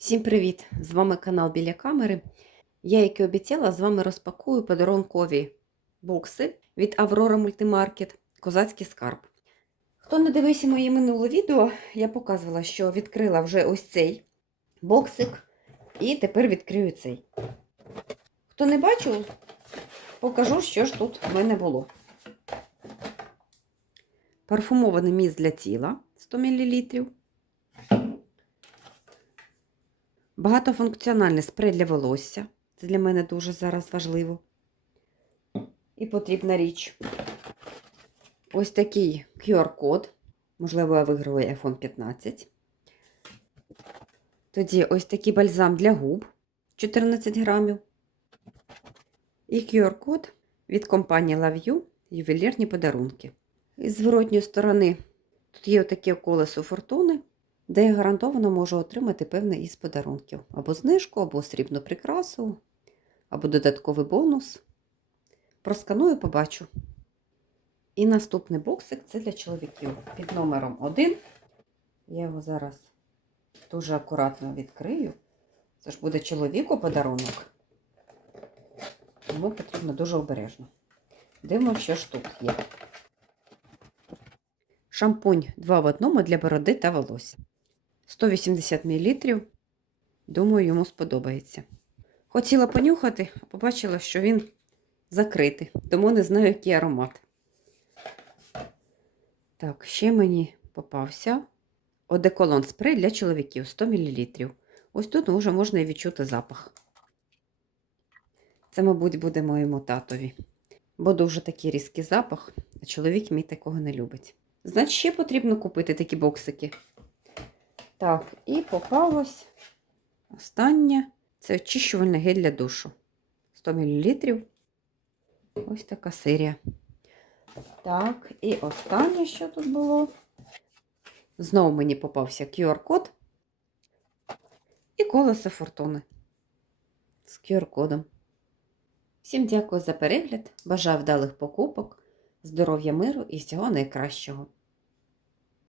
Всім привіт! З вами канал Біля камери. Я, як і обіцяла, з вами розпакую подарункові бокси від Аврора Мультимаркет Козацький скарб. Хто не дивився моє минуле відео, я показувала, що відкрила вже ось цей боксик, і тепер відкрию цей. Хто не бачив, покажу, що ж тут в мене було. Парфумований міст для тіла 100 мл. Багатофункціональний спрей для волосся. Це для мене дуже зараз важливо. І потрібна річ. Ось такий QR-код. Можливо, я виграла iPhone 15. Тоді ось такий бальзам для губ 14 грамів. І QR-код від компанії Love You ювелірні подарунки. Із зворотньої сторони тут є отаке колесо фортуни де я гарантовано можу отримати певний із подарунків. Або знижку, або срібну прикрасу, або додатковий бонус. Просканую, побачу. І наступний боксик це для чоловіків під номером 1. Я його зараз дуже акуратно відкрию. Це ж буде чоловіку подарунок. Тому потрібно дуже обережно. Дивимося, що ж тут є. Шампунь 2 в одному для бороди та волосся. 180 мл. Думаю, йому сподобається. Хотіла понюхати, а побачила, що він закритий, тому не знаю, який аромат. Так, ще мені попався одеколон спрей для чоловіків 100 мл. Ось тут вже можна і відчути запах. Це, мабуть, буде моєму татові. Бо дуже такий різкий запах, а чоловік мій такого не любить. Значить, ще потрібно купити такі боксики. Так, і попалось останнє це очищувальний гель для душу. 100 мл. Ось така серія. Так, і останнє, що тут було. Знову мені попався QR-код і колесо фортуни з QR-кодом. Всім дякую за перегляд. Бажаю вдалих покупок, здоров'я миру і всього найкращого.